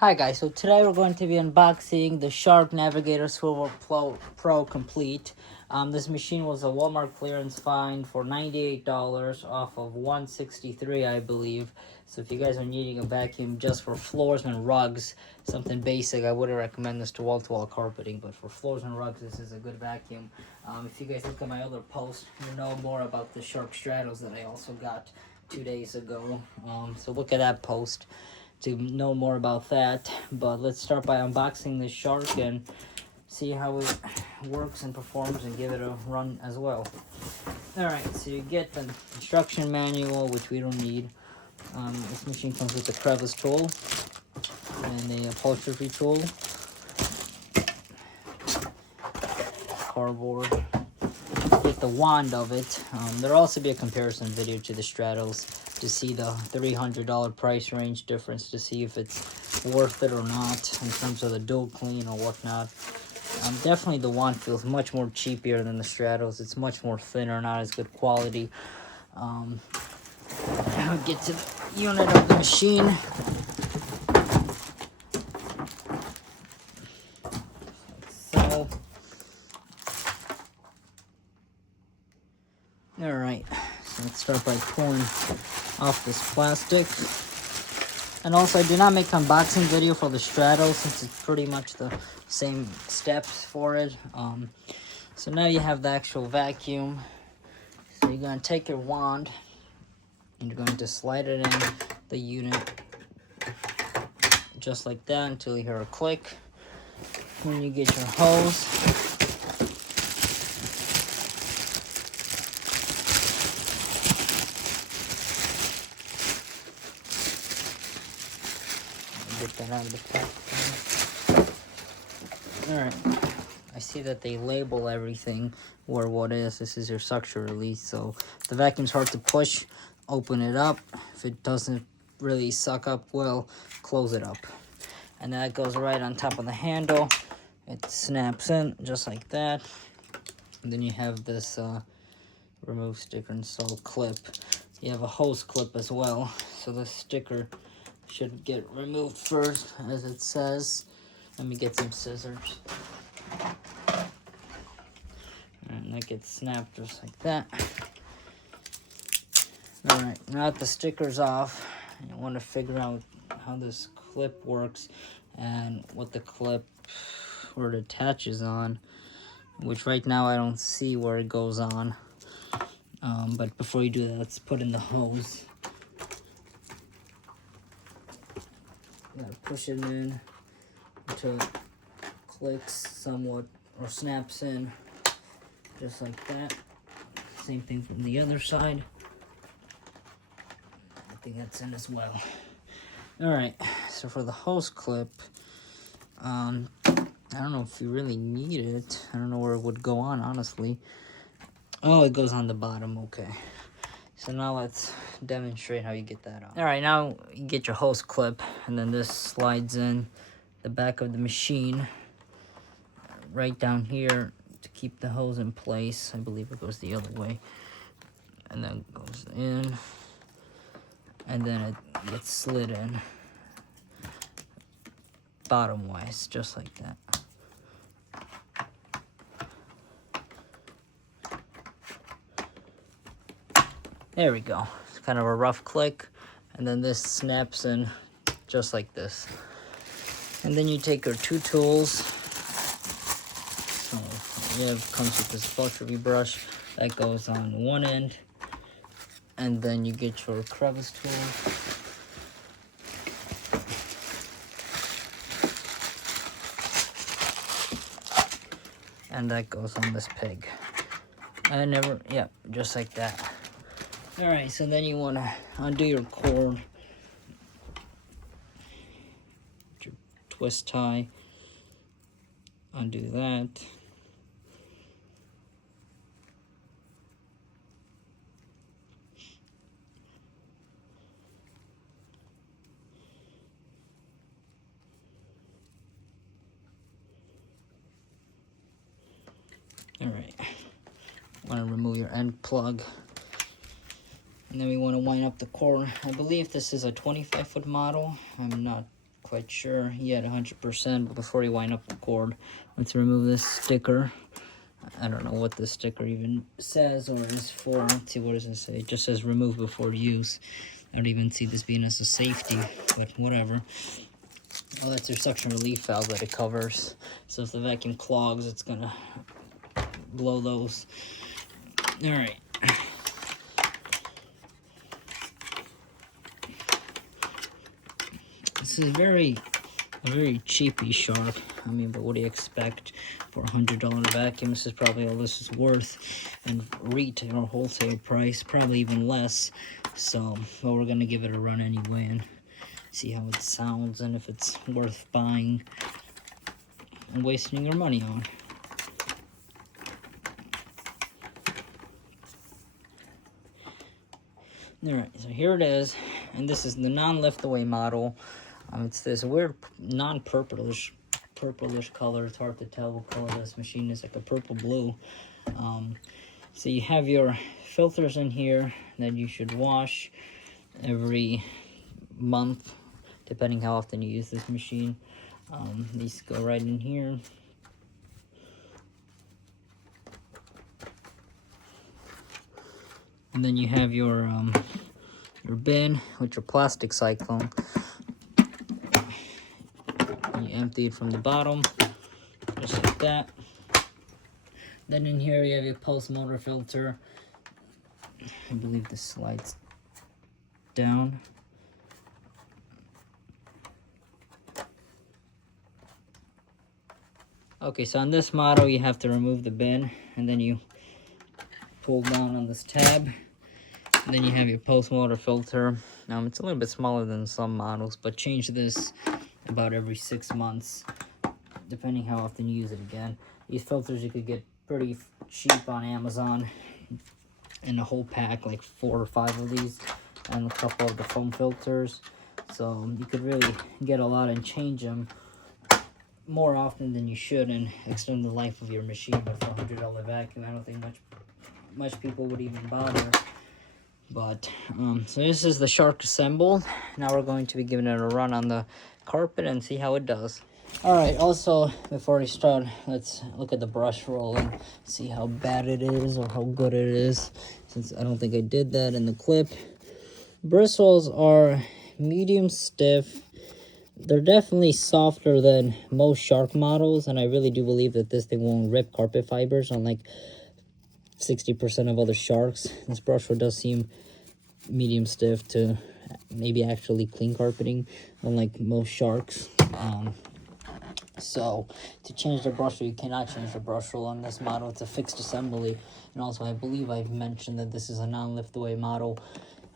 Hi guys, so today we're going to be unboxing the Shark Navigator Swivel Pro Complete. This machine was a Walmart clearance find for $98 off of $163, I believe. So if you guys are needing a vacuum just for floors and rugs, something basic, I wouldn't recommend this to wall-to-wall carpeting, but for floors and rugs, this is a good vacuum. If you guys look at my other post, you know more about the Shark Stratos that I also got 2 days ago. So look at that post to know more about that. But let's start by unboxing this Shark and see how it works and performs and give it a run as well. Alright, so you get the instruction manual, which we don't need. This machine comes with a crevice tool and a upholstery tool, cardboard. Get the wand of it. There'll also be a comparison video to the Stratos to see the $300 price range difference, to see if it's worth it or not in terms of the dual clean or whatnot. Definitely the wand feels much more cheaper than the Stratos. It's much more thinner, not as good quality. I'll get to the unit of the machine. So, alright, so let's start by pulling off this plastic. And also, I do not make an unboxing video for the Stratos since it's pretty much the same steps for it. So now you have the actual vacuum. So you're going to take your wand and you're going to slide it in the unit just like that until you hear a click. When you get your hose, get that out of the plastic. Alright, I see that they label everything or what is. This is your suction release, so if the vacuum's hard to push, open it up. If it doesn't really suck up well, close it up. And that goes right on top of the handle. It snaps in just like that. And then you have this remove sticker install clip. You have a hose clip as well, so the sticker should get removed first, as it says. Let me get some scissors. And that gets snapped just like that. Alright, now that the sticker's off, you want to figure out how this clip works and what the clip where it attaches on, which right now I don't see where it goes on. But before you do that, let's put in the hose. Gotta push it in until it clicks somewhat or snaps in, just like that. Same thing from the other side. I think that's in as well. Alright, so for the hose clip, I don't know if you really need it. I don't know where it would go on, honestly. Oh, it goes on the bottom, okay. So now let's demonstrate how you get that on. Alright, now you get your hose clip, and then this slides in the back of the machine, right down here to keep the hose in place. I believe it goes the other way. And then it goes in, and then it gets slid in bottom-wise, just like that. There we go. It's kind of a rough click, and then this snaps in just like this. And then you take your two tools. So yeah, it comes with this upholstery brush that goes on one end, and then you get your crevice tool. And that goes on this peg. Just like that. Alright, so then you want to undo your cord, your twist tie, undo that. Alright, want to remove your end plug. And then we want to wind up the cord. I believe this is a 25-foot model. I'm not quite sure he had 100%, but before you wind up the cord, let's remove this sticker. I don't know what this sticker even says or is for. Let's see, what does it say? It just says remove before use. I don't even see this being as a safety, but whatever. Oh, that's your suction relief valve that it covers. So if the vacuum clogs, it's gonna blow those. All right. This is a very cheapy shark. I mean, but what do you expect for a $100 vacuum? This is probably all this is worth, and retail or wholesale price probably even less. So, but we're gonna give it a run anyway and see how it sounds and if it's worth buying and wasting your money on. Alright, so here it is, and this is the non-lift away model. It's this weird non-purplish color. It's hard to tell what color this machine is, like a purple blue. So you have your filters in here that you should wash every month, depending how often you use this machine. These go right in here. And then you have your bin with your plastic cyclone. You empty it from the bottom, just like that. Then in here you have your pulse motor filter. I believe this slides down. Okay, so on this model you have to remove the bin, and then you pull down on this tab. And then you have your pulse motor filter. It's a little bit smaller than some models, but change this about every 6 months, depending how often you use it again. These filters you could get pretty cheap on Amazon in a whole pack, like 4 or 5 of these, and a couple of the foam filters. So you could really get a lot and change them more often than you should and extend the life of your machine. But for a $100 vacuum, I don't think much people would even bother. But so this is the shark assembled. Now we're going to be giving it a run on the carpet and see how it does. All right, also before we start, let's look at the brush roll and see how bad it is or how good it is, since I don't think I did that in the clip. Bristles are medium stiff. They're definitely softer than most shark models, and I really do believe that this thing won't rip carpet fibers, unlike 60% of other sharks. This brush roll does seem medium stiff to maybe actually clean carpeting, unlike most sharks. So to change the brush roll, you cannot change the brush roll on this model. It's a fixed assembly. And also I believe I've mentioned that this is a non-lift away model.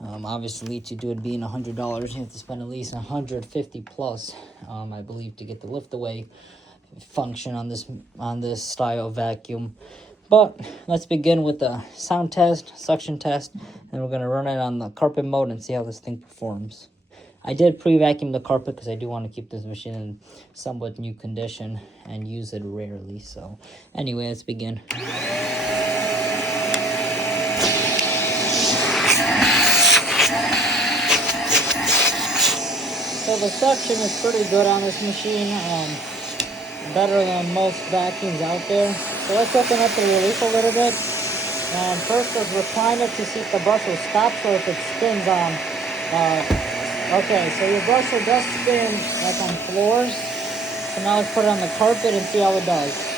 Obviously to do it being $100, you have to spend at least $150 plus, I believe, to get the lift away function on this style vacuum. But let's begin with the sound test, suction test, and we're going to run it on the carpet mode and see how this thing performs. I did pre-vacuum the carpet because I do want to keep this machine in somewhat new condition and use it rarely. So anyway, let's begin. So the suction is pretty good on this machine, better than most vacuums out there. So let's open up the release a little bit. And first let's recline it to see if the brush will stop, or if it spins on. Okay, so your brush will does spin like on floors. So now let's put it on the carpet and see how it does.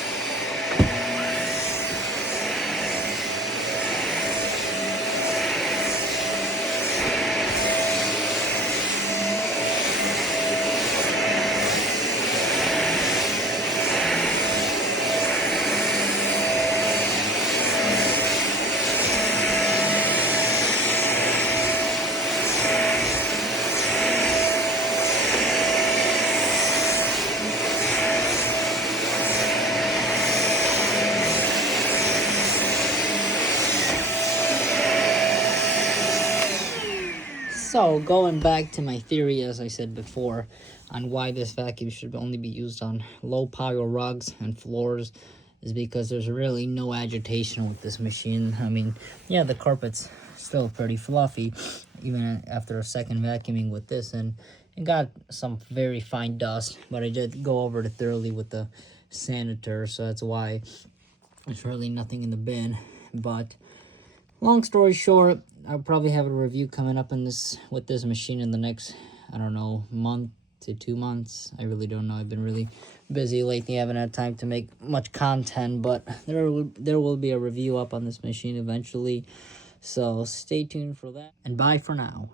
So, going back to my theory, as I said before, on why this vacuum should only be used on low-power rugs and floors, is because there's really no agitation with this machine. I mean, yeah, the carpet's still pretty fluffy, even after a second vacuuming with this, and It got some very fine dust, but I did go over it thoroughly with the sanitor, so that's why there's really nothing in the bin. But long story short, I'll probably have a review coming up with this machine in the next, I don't know, month to 2 months. I really don't know. I've been really busy lately. I haven't had time to make much content, but there will be a review up on this machine eventually. So stay tuned for that. And bye for now.